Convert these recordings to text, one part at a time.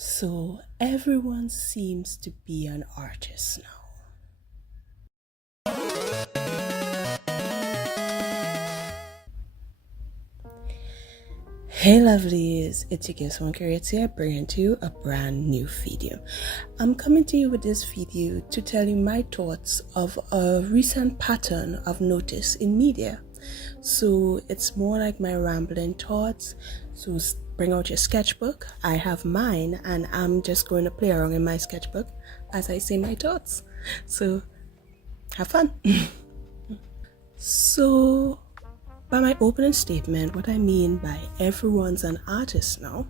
So everyone seems to be an artist now. Hey lovelies, it's your girl Swan here, bringing to you a brand new video. I'm coming to you with this video to tell you my thoughts of a recent pattern I've noticed in media. So it's more like my rambling thoughts. So bring out your sketchbook. I have mine and I'm just going to play around in my sketchbook as I say my thoughts. So have fun. So by my opening statement, what I mean by everyone's an artist now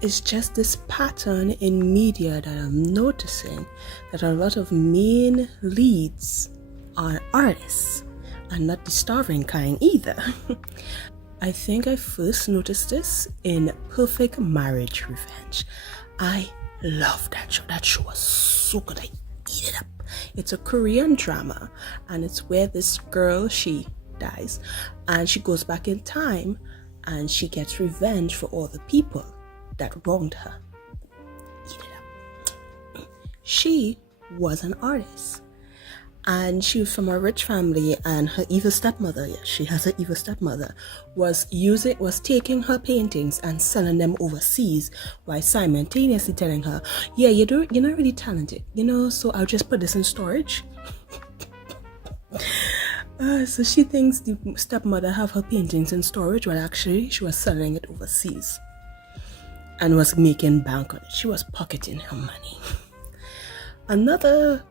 is just this pattern in media that I'm noticing, that a lot of main leads are artists and not the starving kind either. I think I first noticed this in Perfect Marriage Revenge. I love that show. That show was so good. I eat it up. It's a Korean drama and it's where this girl, she dies and she goes back in time and she gets revenge for all the people that wronged her. Eat it up. She was an artist and she was from a rich family, and her evil stepmother, yes, she has an evil stepmother, was taking her paintings and selling them overseas while simultaneously telling her, yeah, you're not really talented, so I'll just put this in storage. So she thinks the stepmother have her paintings in storage, while actually she was selling it overseas and was making bank on it. She was pocketing her money. Another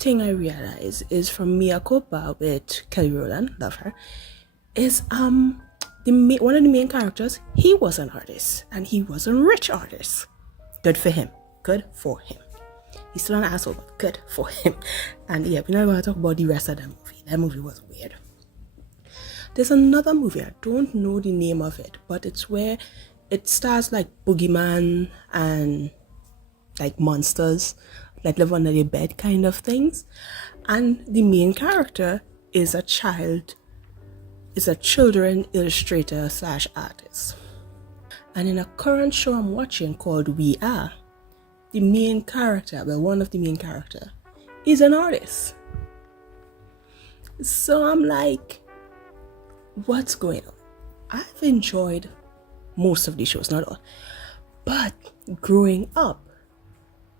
thing I realized is from Mia Copa with Kelly Rowland, love her, is one of the main characters, he was an artist and he was a rich artist. Good for him. Good for him. He's still an asshole, but good for him. And yeah, we're not going to talk about the rest of that movie. That movie was weird. There's another movie, I don't know the name of it, but it's where it stars like boogeyman and like monsters that live under the bed kind of things. And the main character is a children illustrator / artist. And in a current show I'm watching called We Are, the main character, one of the main character, is an artist. So I'm like, what's going on? I've enjoyed most of these shows, not all. But growing up,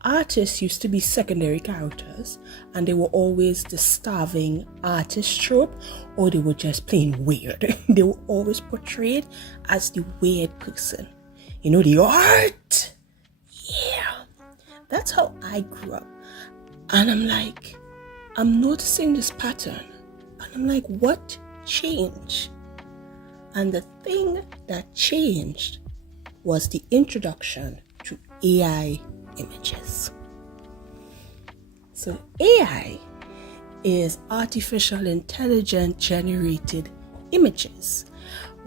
artists used to be secondary characters and they were always the starving artist trope, or they were just plain weird. They were always portrayed as the weird person. The art. Yeah. That's how I grew up. And I'm noticing this pattern. And I'm like, what changed? And the thing that changed was the introduction to AI images. So AI is artificial intelligence generated images.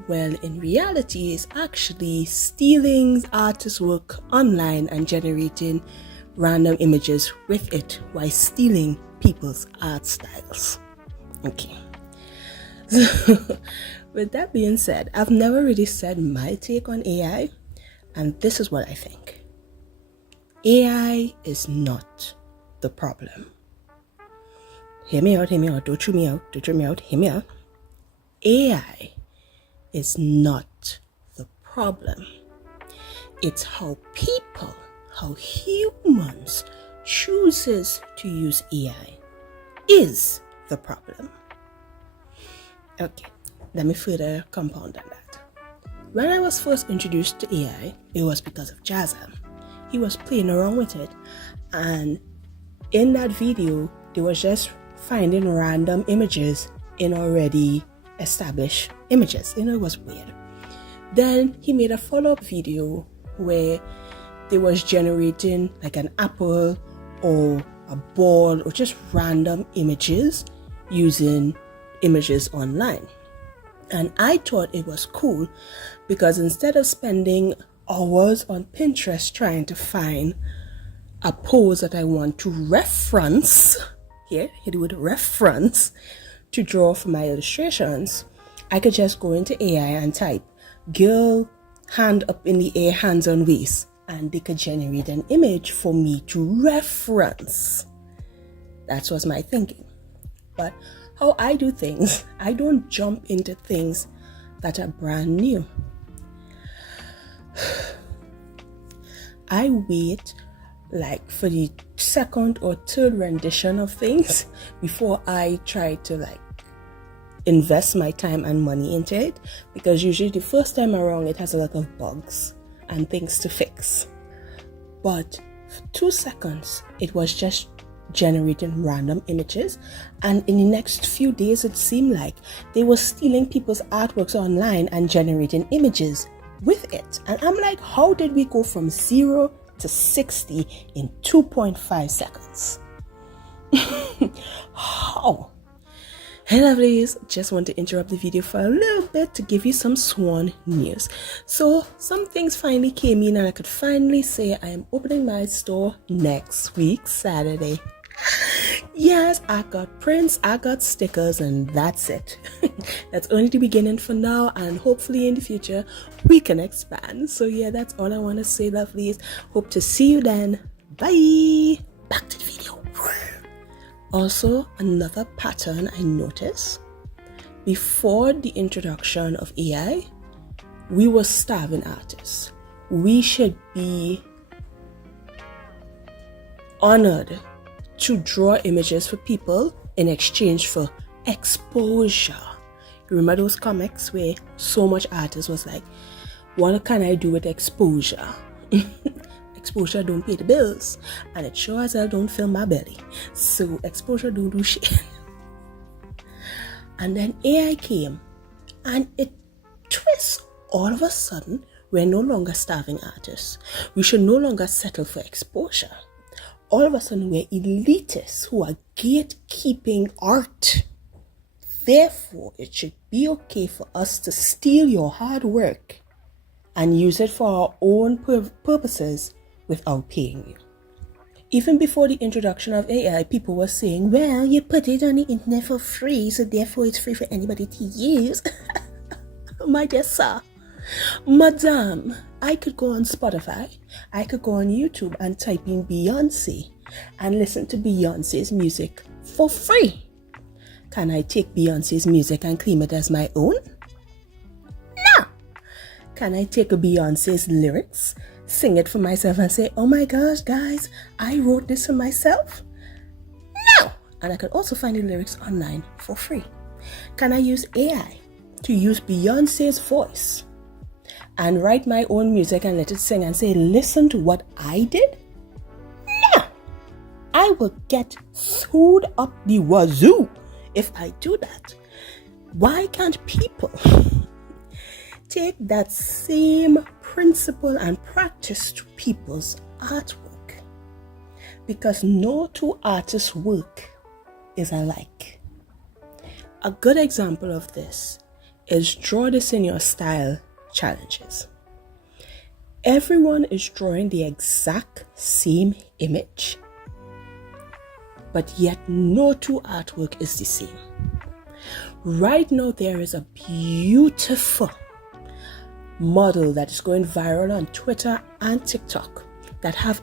Well, in reality, it's actually stealing artists' work online and generating random images with it while stealing people's art styles. Okay. So, with that being said, I've never really said my take on AI, and this is what I think. AI is not the problem. Hear me out, don't chew me out, hear me out. AI is not the problem. It's how humans chooses to use AI is the problem. Okay, let me further compound on that. When I was first introduced to AI, it was because of Jazam. He was playing around with it, and in that video, they was just finding random images in already established images. It was weird. Then he made a follow-up video where they was generating like an apple or a ball or just random images using images online. And I thought it was cool because instead of spending hours on Pinterest trying to find a pose that I want to reference, hit it with reference, to draw for my illustrations, I could just go into AI and type girl hand up in the air, hands on waist, and they could generate an image for me to reference. That was my thinking. But how I do things, I don't jump into things that are brand new. I wait like for the second or third rendition of things before I try to like invest my time and money into it, because usually the first time around it has a lot of bugs and things to fix. But for 2 seconds it was just generating random images, and in the next few days it seemed like they were stealing people's artworks online and generating images with it. And I'm like, how did we go from 0 to 60 in 2.5 seconds? How? Hey lovelies, just want to interrupt the video for a little bit to give you some Swan news. So some things finally came in and I could finally say I am opening my store next week, Saturday. Yes, I got prints, I got stickers, and that's it. That's only the beginning for now, and hopefully in the future we can expand. So yeah, that's all I want to say, lovelies. Hope to see you then. Bye. Back to the video. Also, another pattern I noticed: before the introduction of AI, we were starving artists. We should be honored to draw images for people in exchange for exposure. You remember those comics where so much artist was like, what can I do with exposure? Exposure don't pay the bills, and it sure as hell don't fill my belly. So exposure don't do shit. And then AI came and it twists. All of a sudden we're no longer starving artists. We should no longer settle for exposure. All of a sudden we're elitists who are gatekeeping art. Therefore, it should be okay for us to steal your hard work and use it for our own purposes without paying you. Even before the introduction of AI, people were saying, well, you put it on the internet for free, so therefore it's free for anybody to use. My dear sir, madam, I could go on Spotify, I could go on YouTube and type in Beyonce and listen to Beyonce's music for free. Can I take Beyonce's music and claim it as my own? No. Can I take Beyonce's lyrics, sing it for myself and say, oh my gosh, guys, I wrote this for myself? No. And I can also find the lyrics online for free. Can I use AI to use Beyonce's voice and write my own music and let it sing and say, listen to what I did? No. I will get sued up the wazoo if I do that. Why can't people take that same principle and practice to people's artwork? Because no two artists' work is alike. A good example of this is draw this in your style challenges. Everyone is drawing the exact same image, but yet no two artwork is the same. Right now there is a beautiful model that is going viral on Twitter and TikTok that have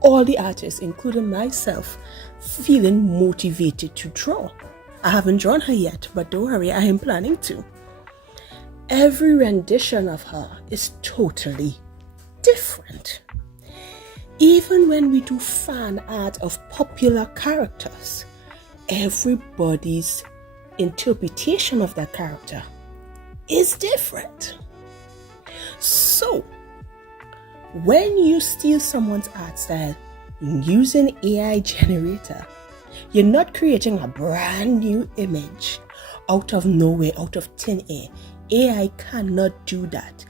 all the artists, including myself, feeling motivated to draw. I haven't drawn her yet, but don't worry, I am planning to. Every rendition of her is totally different. Even when we do fan art of popular characters, everybody's interpretation of that character is different. So, when you steal someone's art style using AI generator, you're not creating a brand new image out of nowhere, out of thin air. AI cannot do that.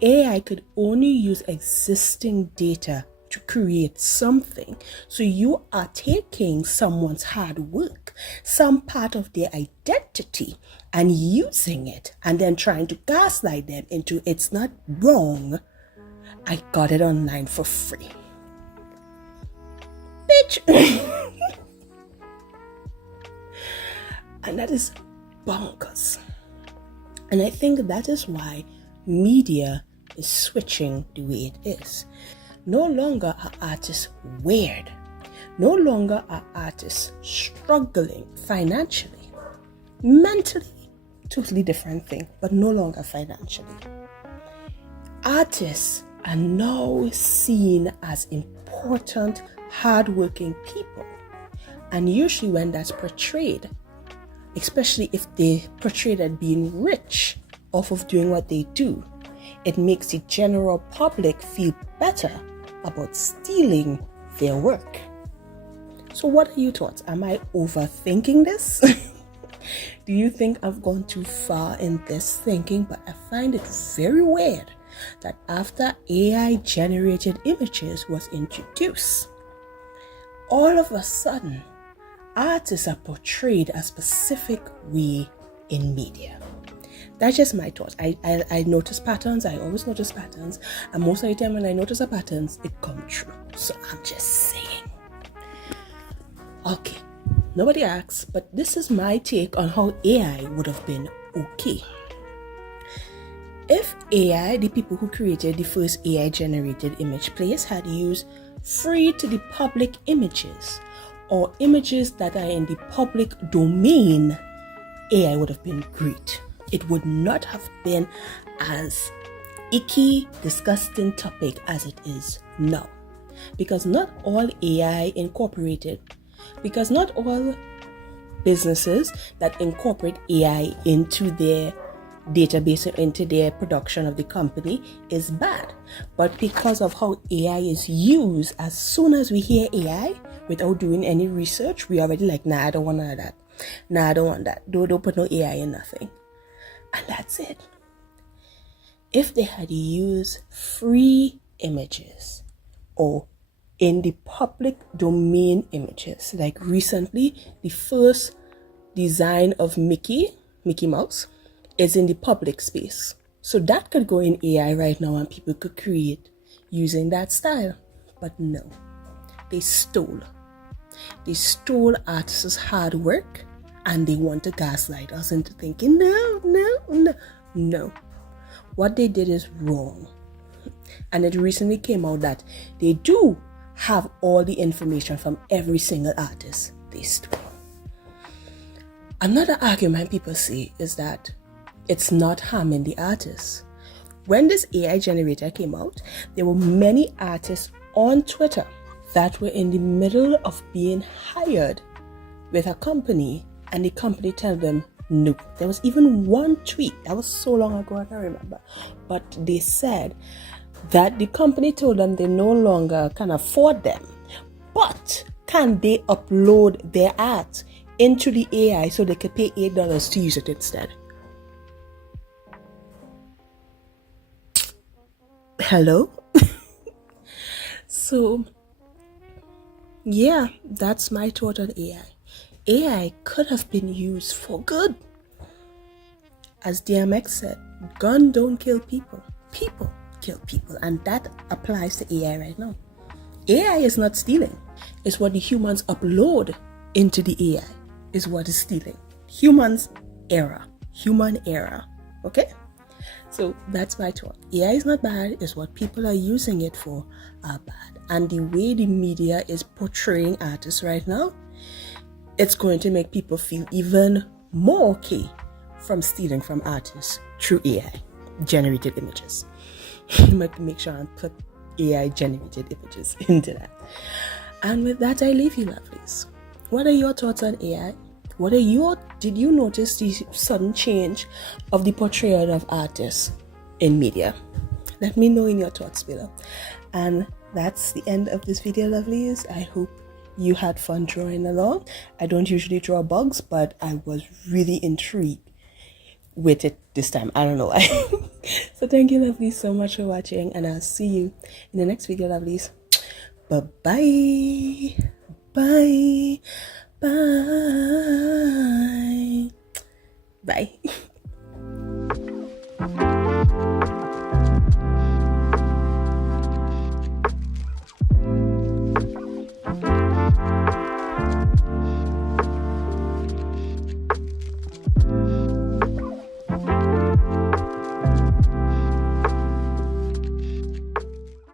AI could only use existing data to create something. So you are taking someone's hard work, some part of their identity, and using it and then trying to gaslight them into it's not wrong. I got it online for free. Bitch. And that is bonkers. And I think that is why media is switching the way it is. No longer are artists weird. No longer are artists struggling financially. Mentally, totally different thing, but no longer financially. Artists are now seen as important, hardworking people. And usually when that's portrayed, especially if they portray as being rich off of doing what they do, it makes the general public feel better about stealing their work. So what are your thoughts? Am I overthinking this? Do you think I've gone too far in this thinking? But I find it very weird that after AI generated images was introduced, all of a sudden, artists are portrayed a specific way in media. That's just my thoughts. I notice patterns. I always notice patterns. And most of the time when I notice the patterns, it comes true. So I'm just saying. Okay. Nobody asks, but this is my take on how AI would have been okay. If AI, the people who created the first AI generated image players, had used free to the public images or images that are in the public domain, AI would have been great. It would not have been as icky, disgusting topic as it is now. Because not all businesses that incorporate AI into their database or into their production of the company is bad. But because of how AI is used, as soon as we hear AI, without doing any research, we already like, nah, I don't want none of that. Nah, I don't want that. Don't put no AI in nothing. And that's it. If they had used free images or in the public domain images, like recently, the first design of Mickey Mouse is in the public space. So that could go in AI right now and people could create using that style. But no, they stole artists' hard work and they want to gaslight us into thinking, no. What they did is wrong. And it recently came out that they do have all the information from every single artist they stole. Another argument people say is that it's not harming the artists. When this AI generator came out, there were many artists on Twitter that were in the middle of being hired with a company, and the company told them no. There was even one tweet, that was so long ago I can't remember, but they said that the company told them they no longer can afford them, but can they upload their art into the AI so they could pay $8 to use it instead? Hello? So yeah, that's my thought on AI. AI could have been used for good. As DMX said, gun don't kill people. People kill people. And that applies to AI right now. AI is not stealing. It's what the humans upload into the AI is what is stealing. Human error. Okay? So that's my thought. AI is not bad. It's what people are using it for are bad. And the way the media is portraying artists right now, it's going to make people feel even more okay from stealing from artists through AI generated images. Make sure and put AI generated images into that. And with that, I leave you, lovelies. What are your thoughts on AI? Did you notice the sudden change of the portrayal of artists in media? Let me know in your thoughts below. And that's the end of this video, lovelies. I hope you had fun drawing along. I don't usually draw bugs, but I was really intrigued with it this time. I don't know why. So thank you, lovelies, so much for watching, and I'll see you in the next video, lovelies. Bye-bye. Bye. Bye. Bye.